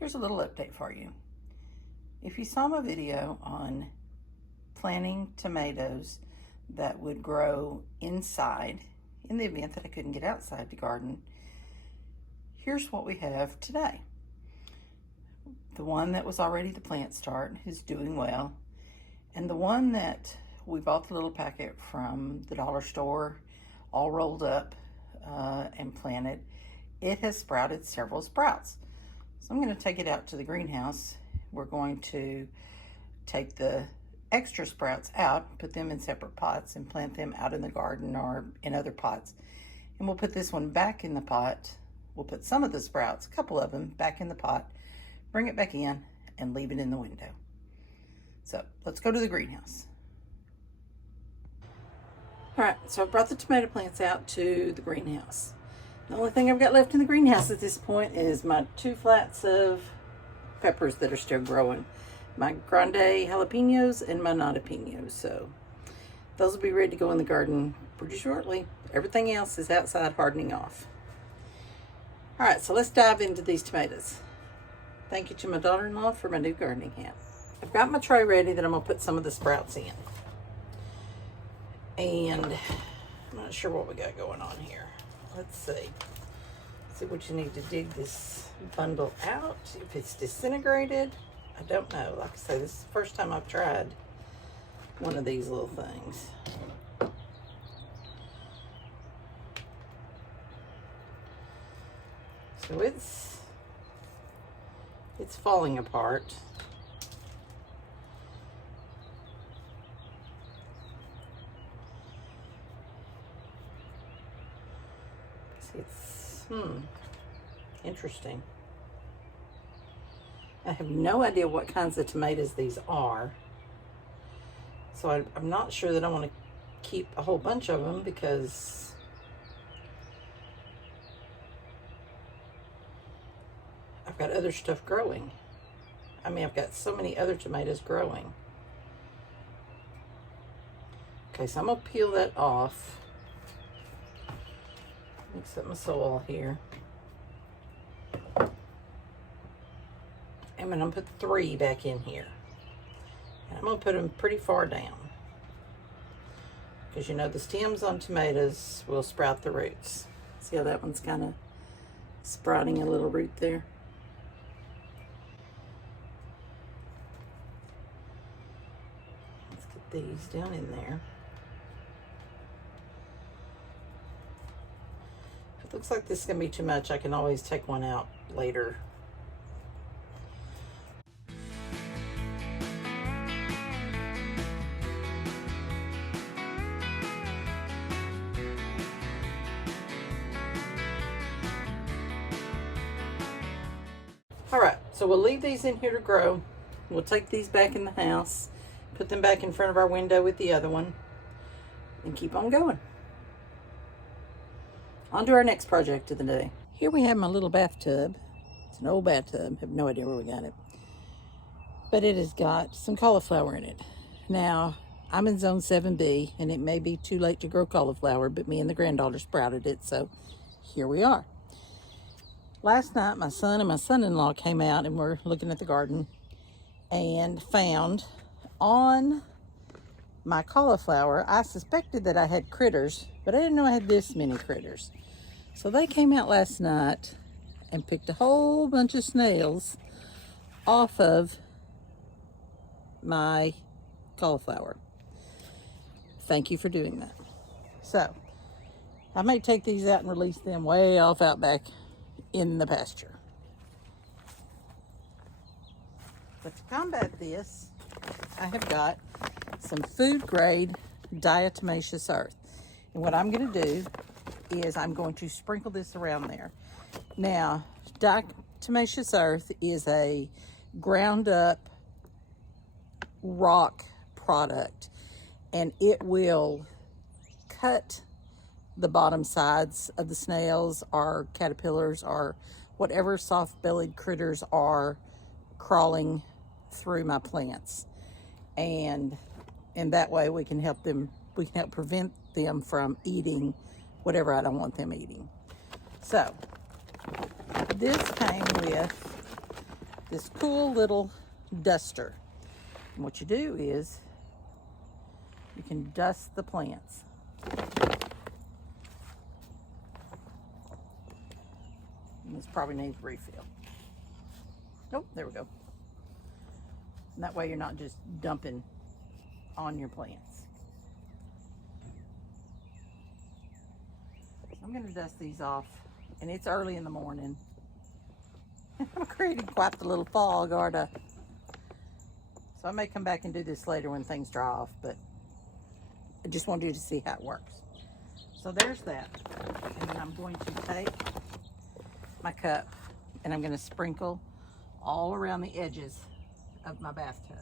Here's a little update for you. If you saw my video on planting tomatoes that would grow inside in the event that I couldn't get outside the garden, here's what we have today. The one that was already the plant start is doing well, and the one that we bought the little packet from the dollar store, all rolled up and planted, it has sprouted several sprouts. So I'm going to take it out to the greenhouse. We're going to take the extra sprouts out, put them in separate pots, and plant them out in the garden or in other pots. And we'll put this one back in the pot. We'll put some of the sprouts, a couple of them, back in the pot, bring it back in, and leave it in the window. So let's go to the greenhouse. All right, so I brought the tomato plants out to the greenhouse. The only thing I've got left in the greenhouse at this point is my 2 flats of peppers that are still growing. My grande jalapenos and my notapenos. So those will be ready to go in the garden pretty shortly. Everything else is outside hardening off. All right, so let's dive into these tomatoes. Thank you to my daughter-in-law for my new gardening hat. I've got my tray ready that I'm gonna put some of the sprouts in. And I'm not sure what we got going on here. Let's see. See what you need to dig this bundle out. If it's disintegrated, I don't know. Like I say, this is the first time I've tried one of these little things. So it's falling apart. It's interesting. I have no idea what kinds of tomatoes these are, so I'm not sure that I want to keep a whole bunch of them because I've got other stuff growing. I mean, I've got so many other tomatoes growing. Okay, so I'm gonna peel that off. Mix up my soil here. I'm gonna put 3 back in here. And I'm gonna put them pretty far down, because you know the stems on tomatoes will sprout the roots. See how that one's kind of sprouting a little root there? Let's get these down in there. Looks like this is going to be too much. I can always take one out later. All right, so we'll leave these in here to grow. We'll take these back in the house, put them back in front of our window with the other one, and keep on going. On to our next project of the day. Here we have my little bathtub. It's an old bathtub. I have no idea where we got it. But it has got some cauliflower in it. Now, I'm in zone 7B, and it may be too late to grow cauliflower, but me and the granddaughter sprouted it, so here we are. Last night, my son and my son-in-law came out and were looking at the garden and found on my cauliflower, I suspected that I had critters, but I didn't know I had this many critters. So they came out last night and picked a whole bunch of snails off of my cauliflower. Thank you for doing that. So I may take these out and release them way off out back in the pasture. But to combat this, I have got some food grade diatomaceous earth. And what I'm going to do is I'm going to sprinkle this around there. Now, diatomaceous earth is a ground up rock product, and it will cut the bottom sides of the snails or caterpillars or whatever soft-bellied critters are crawling through my plants. And that way we can help prevent them from eating whatever I don't want them eating. So this came with this cool little duster. And what you do is you can dust the plants. And this probably needs refill. Oh, there we go. And that way you're not just dumping on your plants. So I'm going to dust these off, and it's early in the morning. I'm creating quite the little fog, aren't I? So I may come back and do this later when things dry off, but I just wanted you to see how it works. So there's that. And then I'm going to take my cup and I'm going to sprinkle all around the edges of my bathtub.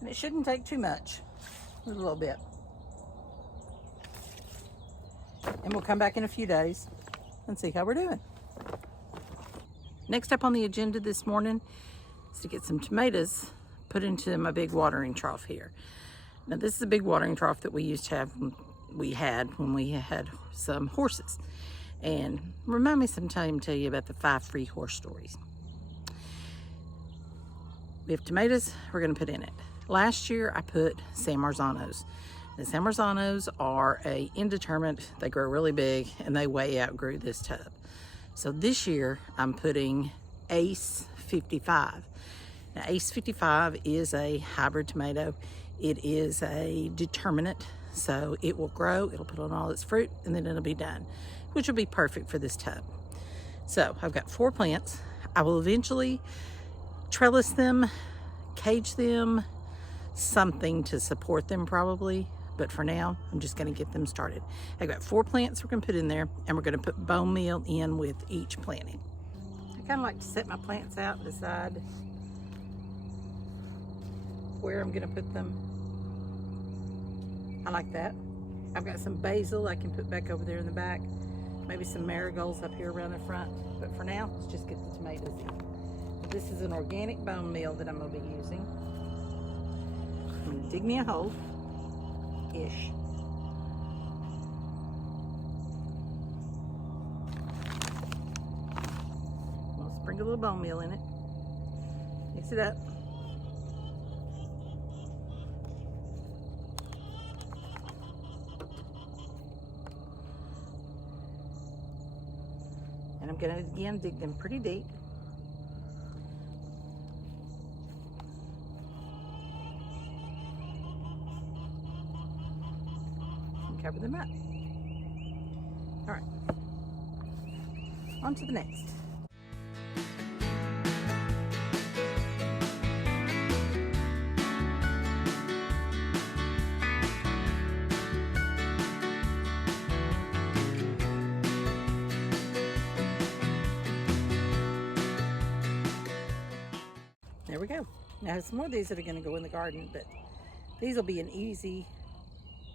And it shouldn't take too much, a little bit. And we'll come back in a few days and see how we're doing. Next up on the agenda this morning is to get some tomatoes put into my big watering trough here. Now this is a big watering trough that we had when we had some horses. And remind me sometime to tell you about the 5 free horse stories. We have tomatoes we're gonna put in it. Last year I put San Marzanos. The San Marzanos are a indeterminate, they grow really big and they way outgrew this tub. So this year I'm putting Ace 55. Now Ace 55 is a hybrid tomato. It is a determinate, so it will grow, it'll put on all its fruit, and then it'll be done, which will be perfect for this tub. So I've got 4 plants. I will eventually trellis them, cage them, something to support them probably, but for now I'm just going to get them started. I've got 4 plants we're going to put in there, and we're going to put bone meal in with each planting. I kind of like to set my plants out and decide where I'm going to put them. I like that. I've got some basil I can put back over there in the back, maybe some marigolds up here around the front, but for now let's just get the tomatoes in. This is an organic bone meal that I'm going to be using. I'm going to dig me a hole-ish. I'll sprinkle a little bone meal in it. Mix it up. And I'm going to, again, dig them pretty deep. Cover them up. All right, on to the next. There we go. Now I have some more of these that are going to go in the garden, but these will be an easy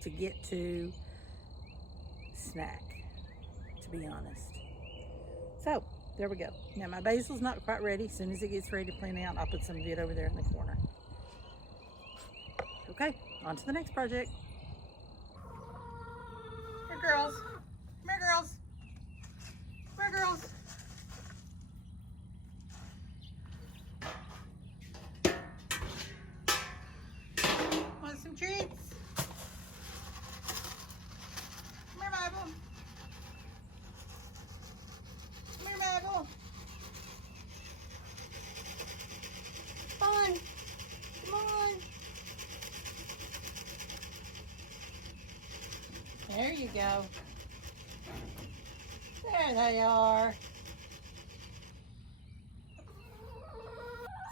to get to snack, to be honest. So there we go. Now my basil's not quite ready. As soon as it gets ready to plant out, I'll put some of it over there in the corner. Okay, on to the next project. Here, girls. Come here, girls. Come here, girls. Want some treats? There you go. There they are.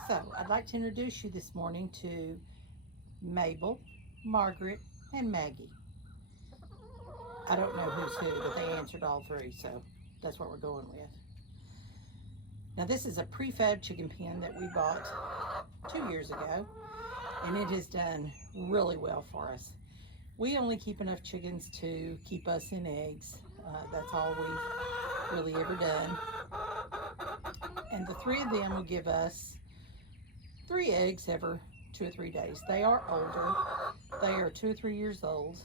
So, I'd like to introduce you this morning to Mabel, Margaret, and Maggie. I don't know who's who, but they answered all 3, so that's what we're going with. Now, this is a prefab chicken pen that we bought 2 years ago, and it has done really well for us. We only keep enough chickens to keep us in eggs. That's all we've really ever done. And the 3 of them will give us 3 eggs every 2 or 3 days. They are older. They are 2 or 3 years old,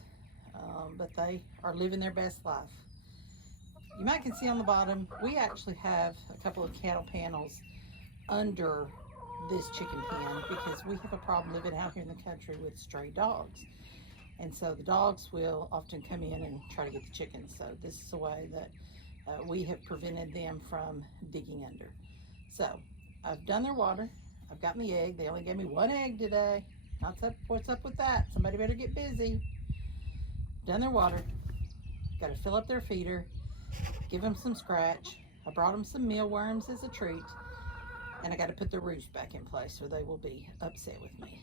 but they are living their best life. You might can see on the bottom, we actually have a couple of cattle panels under this chicken pen because we have a problem living out here in the country with stray dogs. And so the dogs will often come in and try to get the chickens. So this is a way that we have prevented them from digging under. So I've done their water. I've got my egg. They only gave me 1 egg today. What's up with that? Somebody better get busy. Done their water. Got to fill up their feeder. Give them some scratch. I brought them some mealworms as a treat. And I got to put their roost back in place or they will be upset with me.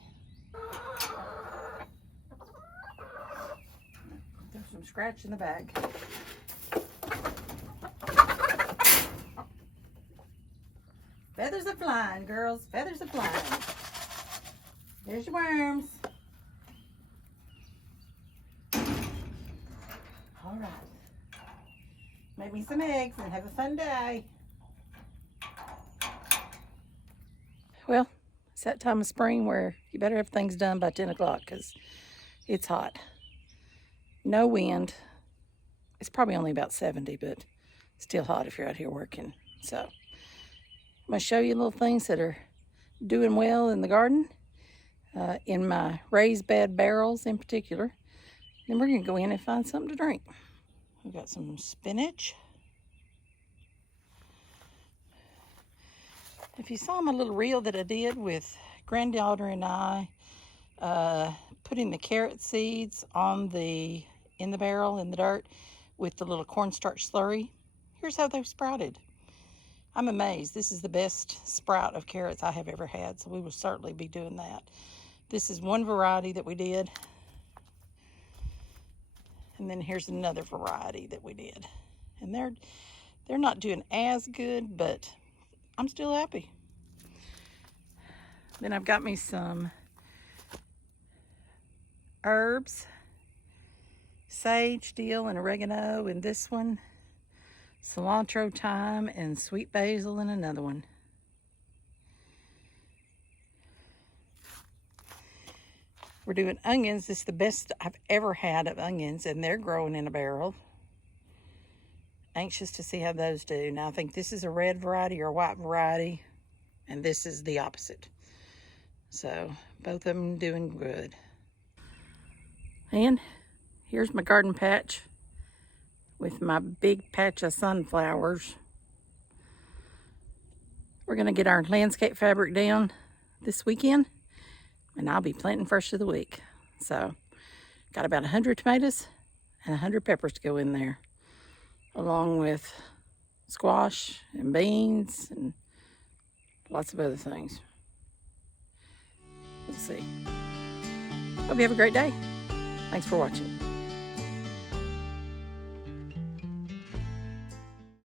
There's some scratch in the bag. Feathers are flying, girls. Feathers are flying. There's your worms. All right. Make me some eggs and have a fun day. Well, it's that time of spring where you better have things done by 10 o'clock because it's hot. No wind. It's probably only about 70, but still hot if you're out here working. So I'm going to show you little things that are doing well in the garden, in my raised bed barrels in particular. Then we're going to go in and find something to drink. We've got some spinach. If you saw my little reel that I did with granddaughter and I, putting the carrot seeds in the barrel in the dirt with the little cornstarch slurry, here's how they've sprouted. I'm amazed. This is the best sprout of carrots I have ever had, so we will certainly be doing that. This is one variety that we did, and then here's another variety that we did, and they're not doing as good, but I'm still happy. Then I've got me some herbs, sage, dill, and oregano in this one, cilantro, thyme, and sweet basil in another one. We're doing onions. This is the best I've ever had of onions, and they're growing in a barrel. Anxious to see how those do. Now I think this is a red variety or a white variety, and this is the opposite. So both of them doing good. And here's my garden patch with my big patch of sunflowers. We're gonna get our landscape fabric down this weekend, and I'll be planting first of the week. So got about 100 tomatoes and 100 peppers to go in there, along with squash and beans and lots of other things. We'll see. Hope you have a great day. Thanks for watching.